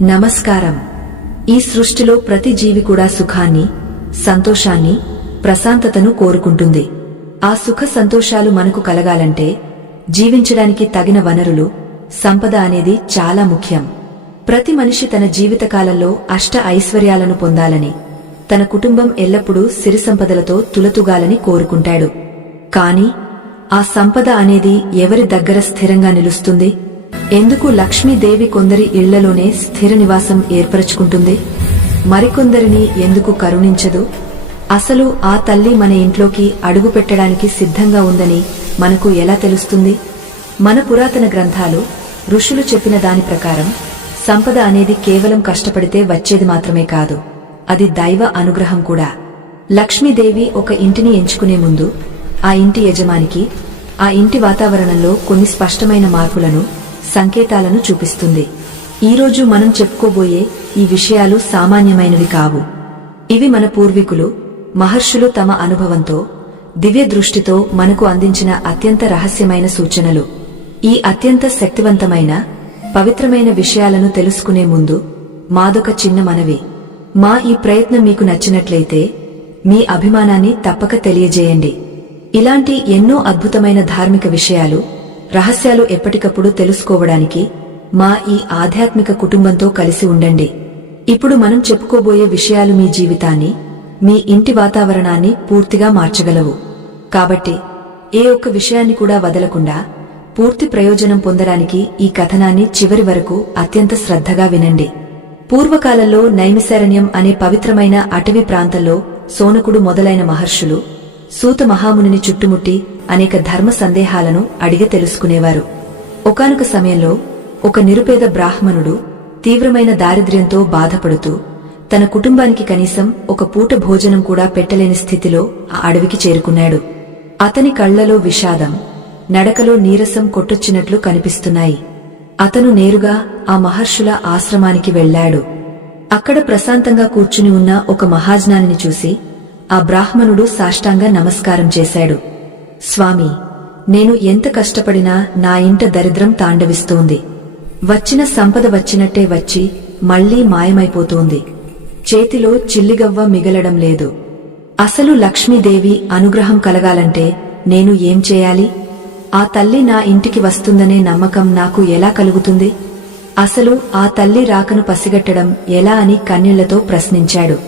నమస్కారం. ఈ సృష్టిలో ప్రతి జీవి కూడా సుఖాన్ని, సంతోషాన్ని, ప్రశాంతతను కోరుకుంటుంది. ఆ సుఖ సంతోషాలు మనకు కలగాలంటే జీవించడానికి తగిన వనరులు, సంపద అనేది చాలా ముఖ్యం. ప్రతి మనిషి తన జీవితకాలంలో అష్ట ఐశ్వర్యాలను పొందాలని, తన కుటుంబం ఎల్లప్పుడూ సిరి సంపదలతో తులతుగాలని కోరుకుంటాడు. కాని ఆ సంపద అనేది ఎవరి దగ్గర స్థిరంగా నిలుస్తుంది? ఎందుకు లక్ష్మీదేవి కొందరి ఇళ్లలోనే స్థిర నివాసం ఏర్పరచుకుంటుంది, మరికొందరిని ఎందుకు కరుణించదు? అసలు ఆ తల్లి మన ఇంట్లోకి అడుగుపెట్టడానికి సిద్ధంగా ఉందని మనకు ఎలా తెలుస్తుంది? మన పురాతన గ్రంథాలు, ఋషులు చెప్పిన దాని ప్రకారం సంపద అనేది కేవలం కష్టపడితే వచ్చేది మాత్రమే కాదు, అది దైవ అనుగ్రహం కూడా. లక్ష్మీదేవి ఒక ఇంటిని ఎంచుకునే ముందు ఆ ఇంటి యజమానికి ఆ ఇంటి వాతావరణంలో కొన్ని స్పష్టమైన మార్పులను, సంకేతాలను చూపిస్తుంది. ఈరోజు మనం చెప్పుకోబోయే ఈ విషయాలు సామాన్యమైనవి కావు. ఇవి మన పూర్వీకులు, మహర్షులు తమ అనుభవంతో, దివ్య దృష్టితో మనకు అందించిన అత్యంత రహస్యమైన సూచనలు. ఈ అత్యంత శక్తివంతమైన, పవిత్రమైన విషయాలను తెలుసుకునే ముందు మాదొక చిన్న మనవి. మా ఈ ప్రయత్నం మీకు నచ్చినట్లయితే మీ అభిమానాన్ని తప్పక తెలియజేయండి. ఇలాంటి ఎన్నో అద్భుతమైన ధార్మిక విషయాలు, రహస్యాలు ఎప్పటికప్పుడు తెలుసుకోవడానికి మా ఈ ఆధ్యాత్మిక కుటుంబంతో కలిసి ఉండండి. ఇప్పుడు మనం చెప్పుకోబోయే విషయాలు మీ జీవితాన్ని, మీ ఇంటి వాతావరణాన్ని పూర్తిగా మార్చగలవు. కాబట్టి ఏ ఒక్క విషయాన్ని కూడా వదలకుండా పూర్తి ప్రయోజనం పొందడానికి ఈ కథనాన్ని చివరి వరకు అత్యంత శ్రద్ధగా వినండి. పూర్వకాలంలో నైమిశారణ్యం అనే పవిత్రమైన అటవీ ప్రాంతంలో సోనకుడు మొదలైన మహర్షులు సూత మహామునిని చుట్టుముట్టి అనేక ధర్మ సందేహాలను అడిగి తెలుసుకునేవారు. ఒకానొక సమయంలో ఒక నిరుపేద బ్రాహ్మణుడు తీవ్రమైన దారిద్ర్యంతో బాధపడుతూ తన కుటుంబానికి కనీసం ఒక పూట భోజనం కూడా పెట్టలేని స్థితిలో ఆ అడవికి చేరుకున్నాడు. అతని కళ్లలో విషాదం, నడకలో నీరసం కొట్టొచ్చినట్లు కనిపిస్తున్నాయి. అతను నేరుగా ఆ మహర్షుల ఆశ్రమానికి వెళ్లాడు. అక్కడ ప్రశాంతంగా కూర్చుని ఉన్న ఒక మహాజ్ఞానిని చూసి ఆ బ్రాహ్మణుడు సాష్టాంగ నమస్కారం చేశాడు. స్వామి, నేను ఎంత కష్టపడినా నా ఇంట దరిద్రం తాండవిస్తోంది. వచ్చిన సంపద వచ్చినట్టే వచ్చి మళ్లీ మాయమైపోతోంది. చేతిలో చిల్లిగవ్వ మిగలడం లేదు. అసలు లక్ష్మీదేవి అనుగ్రహం కలగాలంటే నేను ఏం చేయాలి? ఆ తల్లి నా ఇంటికి వస్తుందనే నమ్మకం నాకు ఎలా కలుగుతుంది? అసలు ఆ తల్లి రాకను పసిగట్టడం ఎలా అని కన్నీళ్లతో ప్రశ్నించాడు.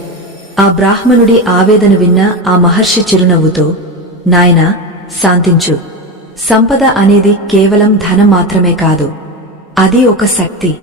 ఆ బ్రాహ్మణుడి ఆవేదన విన్న ఆ మహర్షి చిరునవ్వుతో, నాయనా, శాంతించు. సంపద అనేది కేవలం ధనం మాత్రమే కాదు, అది ఒక శక్తి.